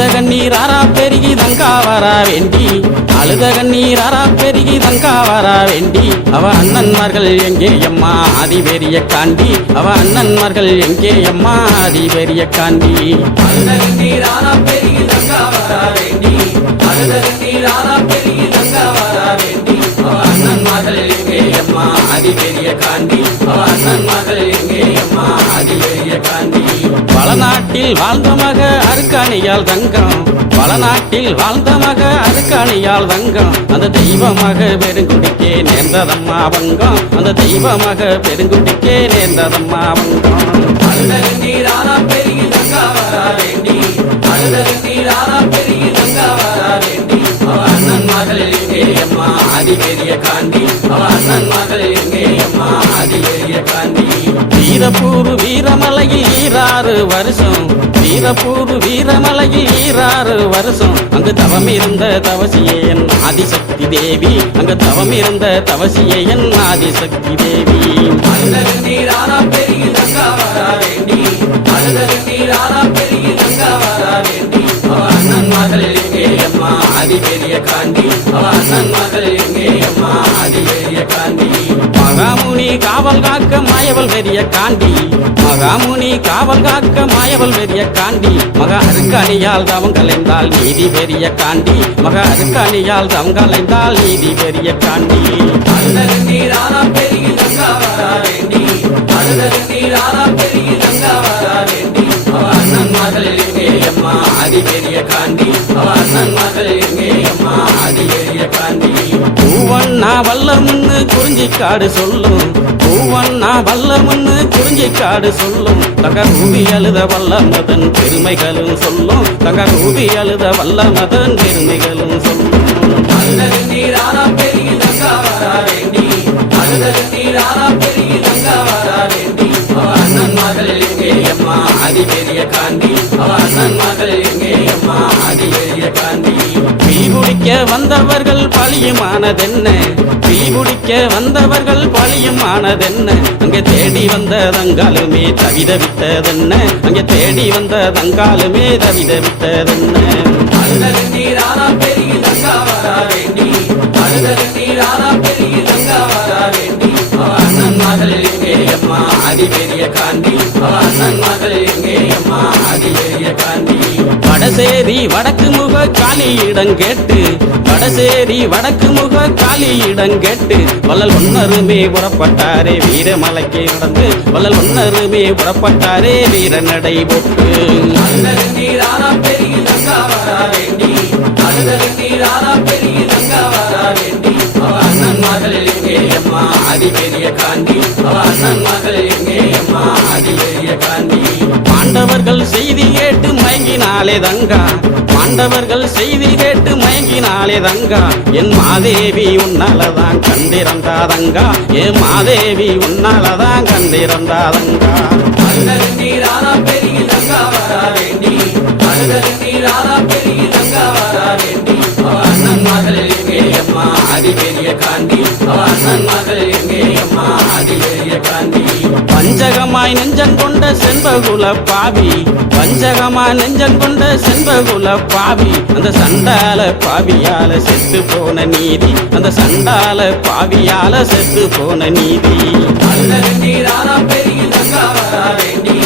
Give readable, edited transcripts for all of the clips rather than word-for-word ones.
அழுத கண்ணீர் ஆறா பெருகி தங்கா வரா வேண்டி அழுத கண்ணீர் ஆறா பெருகி தங்கா வரா வேண்டி அவ அண்ணன்மார்கள் எங்கே அம்மா அதிபெரிய காண்டி அவ அண்ணன்மார்கள் எங்கே அம்மா அதிபெரிய காண்டி அழுத கண்ணீர் ஆறா பெருகி தங்கா வரா வேண்டி அழுத கண்ணீர் ஆறா பெருகி தங்கா வரா வேண்டி அவ அண்ணன்மார்கள் எங்கே அம்மா அதிபெரிய காண்டி அவ அண்ணன்மார்கள் எங்கே அம்மா அதிபெரிய காண்டி பல நாட்டில் வாழ்ந்த மக அருக்காணியால் தங்கம் பல நாட்டில் வாழ்ந்த மக அருக்காணியால் தங்கம் அந்த தெய்வமாக பெருங்குடிக்கே நேர்ந்ததம்மா வங்கம் அந்த தெய்வமாக பெருங்குடிக்கே நேர்ந்ததம்மா வங்கம் அழுத கண்ணீர் ஆறா பெருகி தங்கா வரா வேண்டி அழுத கண்ணீர் ஆறா பெருகி தங்கா வரா வேண்டி அவ அண்ணன்மார்கள் எங்கே அம்மா அதிபெரிய காண்டி அவ அண்ணன்மார்கள் எங்கே அம்மா அதிபெரிய காண்டி வீரப்பூர் வீரமலையில் ஈராறு வருஷம் வீரப்பூர் வீரமலையில் ஈராறு வருஷம் அங்கு தவம் இருந்த தவசியே என் ஆதிசக்தி தேவி அங்கு தவம் இருந்த தவசியே என் ஆதிசக்தி தேவி அழுத கண்ணீர் ஆறா பெருகி தங்கா வரா வேண்டி அழுத கண்ணீர் ஆறா பெருகி தங்கா வரா வேண்டி அவ அண்ணன்மார்கள் எங்கே அம்மா அதிபெரிய காண்டி அவ அண்ணன்மார்கள் எங்கே அம்மா அதிபெரிய காண்டி மகாமுனி காவல் காக்க மாயவள் பெரிய காண்டி மகாமுனி காவல் காக்க மாயவள் பெரிய காண்டி மக அருக்காணியால் தவம் கலைந்தால் நீதி பெரிய காண்டி மக அருக்காணியால் தவம் கலைந்தால் நீதி பெரிய காண்டி அழுத கண்ணீர் ஆறா பெருகி தங்கா வரா வேண்டி அழுத கண்ணீர் ஆறா பெருகி தங்கா வரா வேண்டி அவ அண்ணன்மார்கள் எங்கே அம்மா அதிபெரிய காண்டி அவ அண்ணன்மார்கள் எங்கே அம்மா அதிபெரிய காண்டி பூவண்ணா வல்லமுன்னு குறிஞ்சிக்காடு சொல்லும் பூவண்ணா வல்லமுன்னு குறிஞ்சிக்காடு சொல்லும் தங்க ரூபி அழுத வல்லமதன் பெருமைகளும் சொல்லும் தங்க ரூபி அழுத வல்லமதன் பெருமைகளும் சொல்லும் அழுத கண்ணீர் ஆறா பெருகி தங்கா வரா வேண்டி அழுத கண்ணீர் ஆறா பெருகி தங்கா வரா வேண்டி அவ அண்ணன்மார்கள் எங்கே அம்மா அதிபெரிய காண்டி அவ அண்ணன்மார்கள் எங்கே அம்மா அதிபெரிய காண்டி தீபுடிக்க வந்தவர்கள் பழியுமானதென்ன தீபுடிக்க வந்தவர்கள் பழியுமானதென்ன அங்கே தேடி வந்த தங்காலுமே தவிதவித்ததென்ன அங்கே தேடி வந்த தங்காலுமே தவிதவித்ததென்ன அழுத கண்ணீர் ஆறா பெருகி தங்கா வரா வேண்டி அழுத கண்ணீர் ஆறா பெருகி தங்கா வரா வேண்டி அவ அண்ணன்மார்கள் எங்கே அம்மா அதிபெரிய காண்டி அவ அண்ணன்மார்கள் எங்கே அம்மா அதிபெரிய காண்டி வடசேரி வடக்கு முக காலியிடம் கேட்டு வடசேரி வடக்கு முக காலியிடம் கேட்டு வள்ளல் ஒன்னருமே புறப்பட்டாரே வீரமலைக்கு நடந்து வள்ளல் ஒன்னருமே புறப்பட்டாரே வீர நடை போட்டு அழுத கண்ணீர் ஆறா பெருகி தங்கா வரா வேண்டி அழுத கண்ணீர் ஆறா பெருகி தங்கா வரா வேண்டி அவ அண்ணன்மார்கள் எங்கே அம்மா அதிபெரிய காண்டி அவ அண்ணன்மார்கள் எங்கே அம்மா அதிபெரிய காண்டி பாண்டவர்கள் செய்தி கேட்டு மயங்கினாலே தங்கா பாண்டவர்கள் செய்தி கேட்டு மயங்கினாலே தங்கா என் மாதேவி உன்னாலதான் கண்டிருந்தாதங்கா என் மாதேவி உன்னாலதான் கண்டிருந்தாதங்கா அழுத கண்ணீர் ஆறா பெருகி தங்கா வரா வேண்டி அழுத கண்ணீர் ஆறா பெருகி தங்கா வரா வேண்டி அவ அண்ணன்மார்கள் எங்கே அம்மா அதிபெரிய காண்டி அவ அண்ணன்மார்கள் எங்கே அம்மா அதிபெரிய காண்டி பஞ்சகமாய் நெஞ்சம் கொண்ட செண்பகுல பாவி பஞ்சகமாய் நெஞ்சம் கொண்ட செண்பகுல பாவி அந்த சண்டால பாவியால செத்து போன நீதி அந்த சண்டால பாவியால செத்து போன நீதி அழுத கண்ணீர் ஆறா பெருகி தங்கா வரா வேண்டி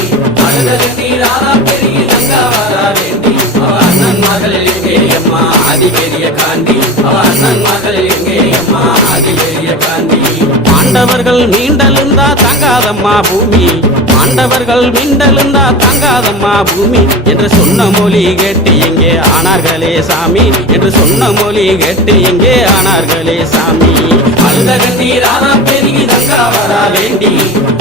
அழுத கண்ணீர் ஆறா பெருகி தங்கா வரா வேண்டி அவ அண்ணன்மார்கள் எங்கே அம்மா அதிபெரிய காண்டி அவ அண்ணன்மார்கள் எங்கே அம்மா அதிபெரிய காண்டி பாண்டவர்கள் மீண்டெழுந்தா தாங்காதம்மா பூமி பாண்டவர்கள் மீண்டெழுந்தா தாங்காதம்மா பூமி என்று சொன்ன மொழி கேட்டு எங்கே ஆனார்களே சாமி என்று சொன்ன மொழி கேட்டு எங்கே ஆனார்களே சாமி அழுத கண்ணீர் ஆறா பெருகி தங்கா வரா வேண்டி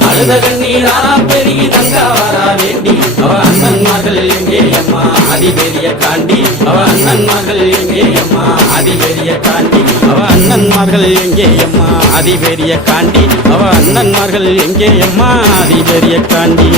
அழுத கண்ணீர் ஆறா பெருகி தங்கா வரா வேண்டி அவ அண்ணன்மார்கள் எங்கே அம்மா அதிபெரிய காண்டி அவ அண்ணன்மார்கள் எங்கே அம்மா அதிபெரிய காண்டி அவ அண்ணன்மார்கள் எங்கே அம்மா அதிபெரிய காண்டி அவ அண்ணன்மார்கள் எங்கே அம்மா அதிபெரிய காண்டி